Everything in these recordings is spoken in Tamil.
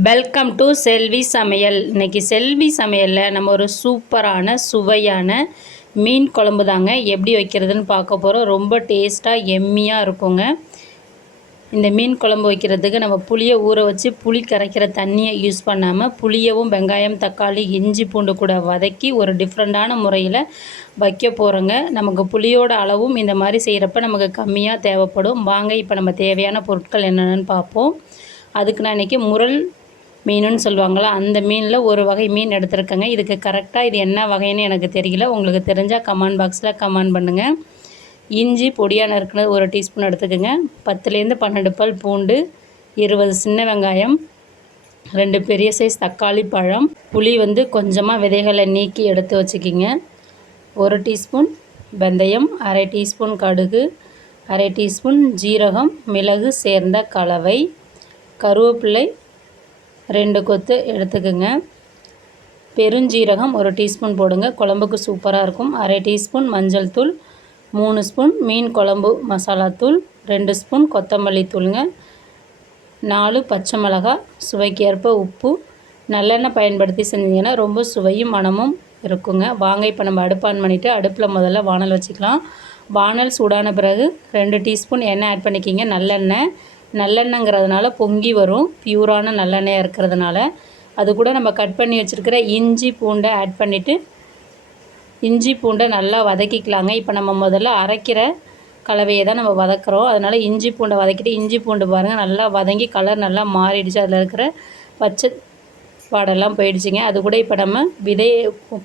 வெல்கம் டு செல்வி சமையல் இன்னைக்கு செல்வி சமையலில் நம்ம ஒரு சூப்பரான சுவையான மீன் குழம்பு தாங்க எப்படி வைக்கிறதுன்னு பார்க்க போகிறோம் ரொம்ப டேஸ்ட்டாக எம்மியாக இருக்குங்க. இந்த மீன் குழம்பு வைக்கிறதுக்கு நம்ம புளியை ஊற வச்சு புளி கரைக்கிற தண்ணியை யூஸ் பண்ணாமல் புளியவும் வெங்காயம் தக்காளி இஞ்சி பூண்டு கூட வதக்கி ஒரு டிஃப்ரெண்ட்டான முறையில் வைக்க போகிறோங்க நமக்கு புளியோட அளவும் இந்த மாதிரி செய்கிறப்ப நமக்கு கம்மியாக தேவைப்படும். வாங்க இப்போ நம்ம தேவையான பொருட்கள் என்னென்னு பார்ப்போம். அதுக்கு நான் இன்றைக்கி முரல் மீனுன்னு சொல்லுவாங்களா அந்த மீனில் ஒரு வகை மீன் எடுத்திருக்கேங்க. இதுக்கு கரெக்டாக இது என்ன வகைன்னு எனக்கு தெரியல. உங்களுக்கு தெரிஞ்சால் கமெண்ட் பாக்ஸில் கமெண்ட் பண்ணுங்கள் இஞ்சி பொடியாக நறுக்குனது ஒரு டீஸ்பூன் எடுத்துக்கோங்க. பத்துலேருந்து பன்னெண்டு பல் பூண்டு இருபது சின்ன வெங்காயம் ரெண்டு பெரிய சைஸ் தக்காளி பழம் புளி வந்து கொஞ்சமாக விதைகளை நீக்கி எடுத்து வச்சுக்கிங்க. ஒரு டீஸ்பூன் வெந்தயம் அரை டீஸ்பூன் கடுகு அரை டீஸ்பூன் ஜீரகம் மிளகு சேர்ந்த கலவை கருவேப்பிலை ரெண்டு கொத்து எடுத்துக்கோங்க. பெருஞ்சீரகம் ஒரு டீஸ்பூன் போடுங்க. குழம்புக்கு சூப்பராக இருக்கும். அரை டீஸ்பூன் மஞ்சள் தூள் மூணு ஸ்பூன் மீன் குழம்பு மசாலா தூள் ரெண்டு ஸ்பூன் கொத்தமல்லி தூளுங்க. நாலு பச்சை மிளகாய் சுவைக்கேற்ப உப்பு. நல்லெண்ணெய் பயன்படுத்தி செஞ்சீங்கன்னா ரொம்ப சுவையும் மணமும் இருக்குங்க. வாங்க இப்போ நம்ம அடுப்பு ஆன் பண்ணிவிட்டு அடுப்பில் முதல்ல வானல் வச்சுக்கலாம். வானல் சூடான பிறகு ரெண்டு டீஸ்பூன் எண்ணெய் ஆட் பண்ணிக்கிங்க. நல்லெண்ணெய். நல்லெண்ணெங்கிறதுனால பொங்கி வரும். பியூரான நல்லெண்ணெயாக இருக்கிறதுனால. அது கூட நம்ம கட் பண்ணி வச்சுருக்கிற இஞ்சி பூண்டை ஆட் பண்ணிவிட்டு இஞ்சி பூண்டை நல்லா வதக்கிக்கலாங்க. இப்போ நம்ம முதல்ல அரைக்கிற கலவையை தான் நம்ம வதக்குறோம். அதனால் இஞ்சி பூண்டை வதக்கிட்டு இஞ்சி பூண்டு பாருங்கள் நல்லா வதங்கி கலர் நல்லா மாறிடுச்சு. அதில் இருக்கிற பச்சை பாடெல்லாம் போயிடுச்சுங்க. அது கூட இப்போ நம்ம விதை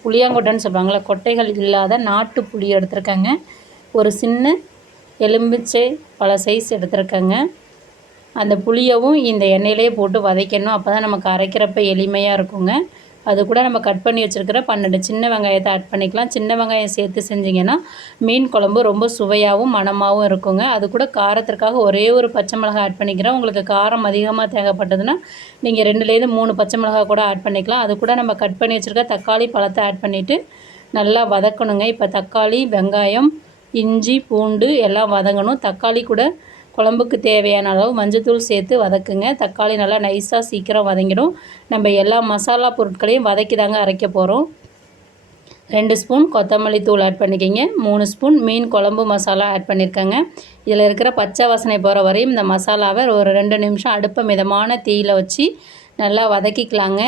புளியாங்கொட்டைன்னு சொல்லுவாங்களே கொட்டைகள் இல்லாத நாட்டு புளி எடுத்திருக்கேங்க. ஒரு சின்ன எலும்பிச்சை பல சைஸ் எடுத்திருக்கேங்க. அந்த புளியவும் இந்த எண்ணெயிலே போட்டு வதக்கணும். அப்போ தான் நமக்கு அரைக்கிறப்ப எளிமையாக இருக்குங்க. அது கூட நம்ம கட் பண்ணி வச்சுருக்கிற பன்னெண்டு சின்ன வெங்காயத்தை ஆட் பண்ணிக்கலாம். சின்ன வெங்காயம் சேர்த்து செஞ்சிங்கன்னா மீன் குழம்பு ரொம்ப சுவையாகவும் மணமாகவும் இருக்குங்க. அது கூட காரத்திற்காக ஒரே ஒரு பச்சை மிளகாய் ஆட் பண்ணிக்கிறேன். உங்களுக்கு காரம் அதிகமாக தேவைப்பட்டதுன்னா நீங்கள் ரெண்டுலேருந்து மூணு பச்சை மிளகாய் கூட ஆட் பண்ணிக்கலாம். அது கூட நம்ம கட் பண்ணி வச்சுருக்க தக்காளி பழத்தை ஆட் பண்ணிவிட்டு நல்லா வதக்கணுங்க. இப்போ தக்காளி வெங்காயம் இஞ்சி பூண்டு எல்லாம் வதங்கணும். தக்காளி கூட குழம்புக்கு தேவையான அளவு மஞ்சத்தூள் சேர்த்து வதக்குங்க. தக்காளி நல்லா நைஸாக சீக்கிரம் வதங்கிடும். நம்ம எல்லா மசாலா பொருட்களையும் வதக்கி தாங்க அரைக்க போகிறோம் ரெண்டு ஸ்பூன் கொத்தமல்லி தூள் ஆட் பண்ணிக்கிங்க. மூணு ஸ்பூன் மீன் குழம்பு மசாலா ஆட் பண்ணியிருக்கேங்க இதில் இருக்கிற பச்சை வாசனை போகிற வரையும் இந்த மசாலாவை ஒரு ரெண்டு நிமிஷம் அடுப்பை மிதமான தீயில் வச்சு நல்லா வதக்கிக்கலாங்க.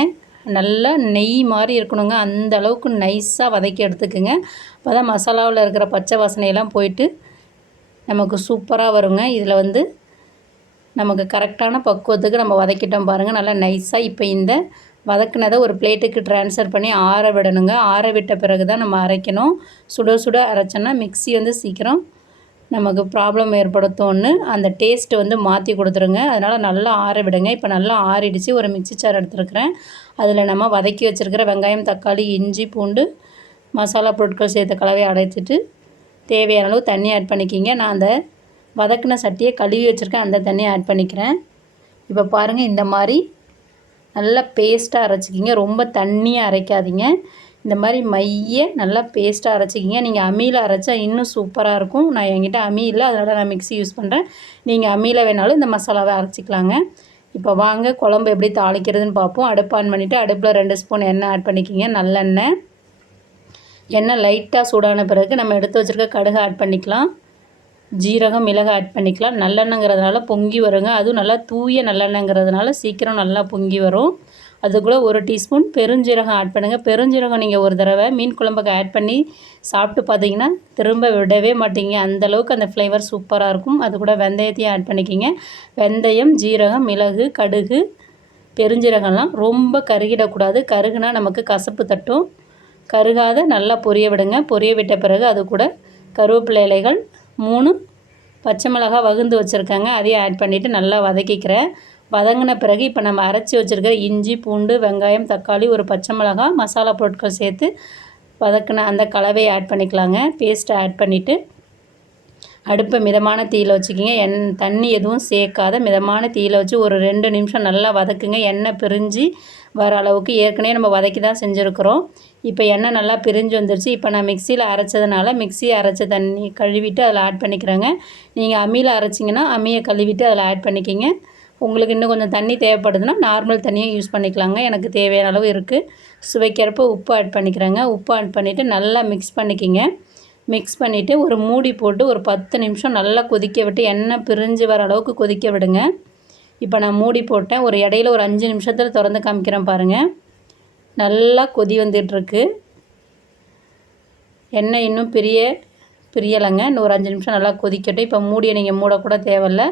நல்லா நெய் மாதிரி இருக்கணுங்க. அந்த அளவுக்கு நைஸாக வதக்கி எடுத்துக்கோங்க. அப்போ தான் மசாலாவில் இருக்கிற பச்சை வாசனையெல்லாம் போயிட்டு நமக்கு சூப்பராக வருங்க. இதில் வந்து நமக்கு கரெக்டான பக்குவத்துக்கு நம்ம வதக்கிட்டோம் பாருங்கள் நல்லா நைஸாக இப்போ இந்த வதக்குனதை ஒரு பிளேட்டுக்கு ட்ரான்ஸ்ஃபர் பண்ணி ஆற விடணுங்க. ஆற விட்ட பிறகு தான் நம்ம அரைக்கணும். சுட சுட அரைச்சோன்னா மிக்ஸி வந்து சீக்கிரம் நமக்கு ப்ராப்ளம் ஏற்படுத்தும்னு அந்த டேஸ்ட்டு வந்து மாற்றி கொடுத்துருங்க. அதனால் நல்லா ஆற விடுங்க. இப்போ நல்லா ஆறிடுச்சு. ஒரு மிக்ஸி சார் எடுத்துருக்குறேன். அதில் நம்ம வதக்கி வச்சுருக்கிற வெங்காயம் தக்காளி இஞ்சி பூண்டு மசாலா பொருட்கள் சேர்த்த கலவையை அடைச்சிட்டு தேவையான அளவு தண்ணி ஆட் பண்ணிக்கிங்க. நான் அந்த வதக்கின சட்டியை கழுவி வச்சுருக்கேன். அந்த தண்ணியை ஆட் பண்ணிக்கிறேன். இப்போ பாருங்கள் இந்த மாதிரி நல்லா பேஸ்ட்டாக அரைச்சிக்கிங்க. ரொம்ப தண்ணியாக அரைக்காதீங்க. இந்த மாதிரி மைய நல்லா பேஸ்ட்டாக அரைச்சிக்கிங்க. நீங்கள் அம்மியில் அரைச்சா இன்னும் சூப்பராக இருக்கும். நான் என்கிட்ட அம்மி இல்லை அதனால் நான் மிக்ஸி யூஸ் பண்ணுறேன் நீங்கள் அம்மியில் வேணாலும் இந்த மசாலாவை அரைச்சிக்கலாங்க. இப்போ வாங்க குழம்பு எப்படி தாளிக்கிறதுன்னு பார்ப்போம். அடுப்பு ஆன் பண்ணிவிட்டு அடுப்பில் ரெண்டு ஸ்பூன் எண்ணெய் ஆட் பண்ணிக்கிங்க. நல்லெண்ணெய். எண்ணெய் லைட்டாக சூடான பிறகு நம்ம எடுத்து வச்சுருக்க கடுகு ஆட் பண்ணிக்கலாம். ஜீரகம் மிளகு ஆட் பண்ணிக்கலாம். நல்லெண்ணங்கிறதுனால பொங்கி வருங்க. அதுவும் நல்லா தூய நல்லெண்ணங்கிறதுனால சீக்கிரம் நல்லா பொங்கி வரும். அது கூட ஒரு டீஸ்பூன் பெருஞ்சீரகம் ஆட் பண்ணுங்கள் பெருஞ்சீரகம் நீங்கள் ஒரு தடவை மீன் குழம்புக்கு ஆட் பண்ணி சாப்பிட்டு பார்த்தீங்கன்னா திரும்ப விடவே மாட்டீங்க. அந்தளவுக்கு அந்த ஃப்ளேவர் சூப்பராக இருக்கும். அது கூட வெந்தயத்தையும் ஆட் பண்ணிக்கிங்க. வெந்தயம் ஜீரகம் மிளகு கடுகு பெருஞ்சீரகம்லாம் ரொம்ப கருகிடக்கூடாது. கருகுனா நமக்கு கசப்பு தட்டும். கருகாத நல்லா பொரிய விடுங்க. பொரிய விட்ட பிறகு அது கூட கருவேப்பிலை இலைகள் மூணு பச்சை மிளகாய் வகுந்து வச்சுருக்காங்க. அதையும் ஆட் பண்ணிவிட்டு நல்லா வதக்கிக்கிறேன். வதங்கின பிறகு இப்போ நம்ம அரைச்சி வச்சுருக்கிற இஞ்சி பூண்டு வெங்காயம் தக்காளி ஒரு பச்சை மிளகாய் மசாலா பொருட்கள் சேர்த்து வதக்கின அந்த கலவையை ஆட் பண்ணிக்கலாங்க. பேஸ்ட்டை ஆட் பண்ணிவிட்டு அடுப்பை மிதமான தீயில் வச்சுக்கிங்க. எண் தண்ணி எதுவும் சேர்க்காத மிதமான தீயில் வச்சு ஒரு ரெண்டு நிமிஷம் நல்லா வதக்குங்க. எண்ணெய் பிரிஞ்சு வர அளவுக்கு ஏற்கனவே நம்ம வதக்கி தான் செஞ்சுருக்குறோம். இப்போ எண்ணெய் நல்லா பிரிஞ்சு வந்துருச்சு. இப்போ நான் மிக்சியில் அரைச்சதுனால மிக்சியை அரைச்ச தண்ணி கழுவிட்டு அதில் ஆட் பண்ணிக்கிறேங்க. நீங்கள் அம்மியில் அரைச்சிங்கன்னா அம்மியை கழுவிட்டு அதில் ஆட் பண்ணிக்கிங்க. உங்களுக்கு இன்னும் கொஞ்சம் தண்ணி தேவைப்படுதுன்னா நார்மல் தண்ணியும் யூஸ் பண்ணிக்கலாங்க. எனக்கு தேவையான அளவு இருக்குது சுவைக்கிறப்ப உப்பு ஆட் பண்ணிக்கிறேங்க. உப்பு ஆட் பண்ணிவிட்டு நல்லா மிக்ஸ் பண்ணிக்கிங்க. மிக்ஸ் பண்ணிவிட்டு ஒரு மூடி போட்டு ஒரு பத்து நிமிஷம் நல்லா கொதிக்க விட்டு எண்ணெய் பிரிஞ்சு வர அளவுக்கு கொதிக்க விடுங்க. இப்போ நான் மூடி போட்டேன். ஒரு இடையில ஒரு அஞ்சு நிமிஷத்தில் திறந்து காமிக்கிறேன் பாருங்கள் நல்லா கொதி வந்துட்டுருக்கு. எண்ணெய் இன்னும் பிரிய பிரியலைங்க. இன்னும் ஒரு அஞ்சு நிமிஷம் நல்லா கொதிக்கட்டும். இப்போ மூடியை நீங்கள் மூடக்கூட தேவையில்ல.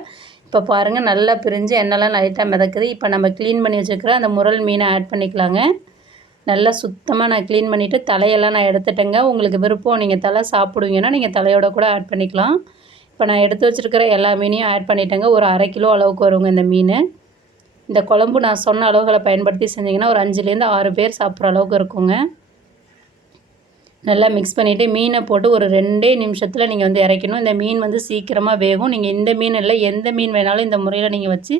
இப்போ பாருங்கள் நல்லா பிரிஞ்சு எண்ணெய்லாம் லைட்டாக மிதக்குது. இப்போ நம்ம க்ளீன் பண்ணி வச்சுருக்கிற அந்த முரல் மீனை ஆட் பண்ணிக்கலாங்க. நல்லா சுத்தமாக நான் க்ளீன் பண்ணிவிட்டு தலையெல்லாம் நான் எடுத்துட்டேங்க. உங்களுக்கு விருப்பம் நீங்கள் தலை சாப்பிடுவீங்கன்னா நீங்கள் தலையோட கூட ஆட் பண்ணிக்கலாம். இப்போ நான் எடுத்து வச்சுருக்கிற எல்லா மீனையும் ஆட் பண்ணிட்டேங்க. ஒரு அரை கிலோ அளவுக்கு வருங்க இந்த மீன். இந்த குழம்பு நான் சொன்ன அளவுகளை பயன்படுத்தி செஞ்சிங்கன்னா ஒரு அஞ்சுலேருந்து ஆறு பேர் சாப்பிட்ற அளவுக்கு இருக்குங்க. நல்லா மிக்ஸ் பண்ணிவிட்டு மீனை போட்டு ஒரு ரெண்டே நிமிஷத்தில் நீங்கள் வந்து இறக்கணும். இந்த மீன் வந்து சீக்கிரமாக வேகும். நீங்கள் இந்த மீன் இல்லை எந்த மீன் வேணாலும் இந்த முறையில் நீங்கள் வச்சு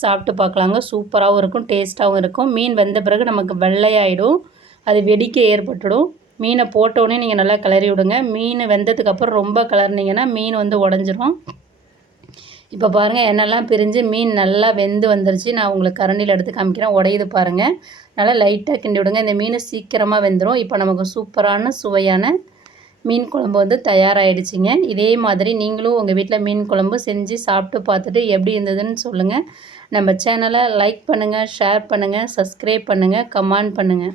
சாப்பிட்டு பார்க்கலாங்க. சூப்பராகவும் இருக்கும் டேஸ்ட்டாகவும் இருக்கும். மீன் வெந்த பிறகு நமக்கு வெள்ளையாயிடும். அது வெடிக்க ஏற்பட்டுடும். மீனை போட்டோடனே நீங்கள் நல்லா கிளறி விடுங்க. மீன் வெந்ததுக்கப்புறம் ரொம்ப கிளறினீங்கன்னா மீன் வந்து உடஞ்சிரும். இப்போ பாருங்கள் எண்ணெய்லாம் பிரிஞ்சு மீன் நல்லா வெந்து வந்துருச்சு. நான் உங்களுக்கு கரண்டியில் எடுத்து காமிக்கிறேன். உடையுது பாருங்கள் நல்லா லைட்டாக கிண்டி விடுங்க. இந்த மீன் சீக்கிரமாக வெந்துடும் இப்போ நமக்கு சூப்பரான சுவையான மீன் குழம்பு வந்து தயாராகிடுச்சிங்க இதே மாதிரி நீங்களும் உங்கள் வீட்டில் மீன் குழம்பு செஞ்சு சாப்பிட்டு பார்த்துட்டு எப்படி இருந்ததுன்னு சொல்லுங்கள் நம்ம சேனலை லைக் பண்ணுங்கள் ஷேர் பண்ணுங்கள் சப்ஸ்கிரைப் பண்ணுங்கள் கமெண்ட் பண்ணுங்கள்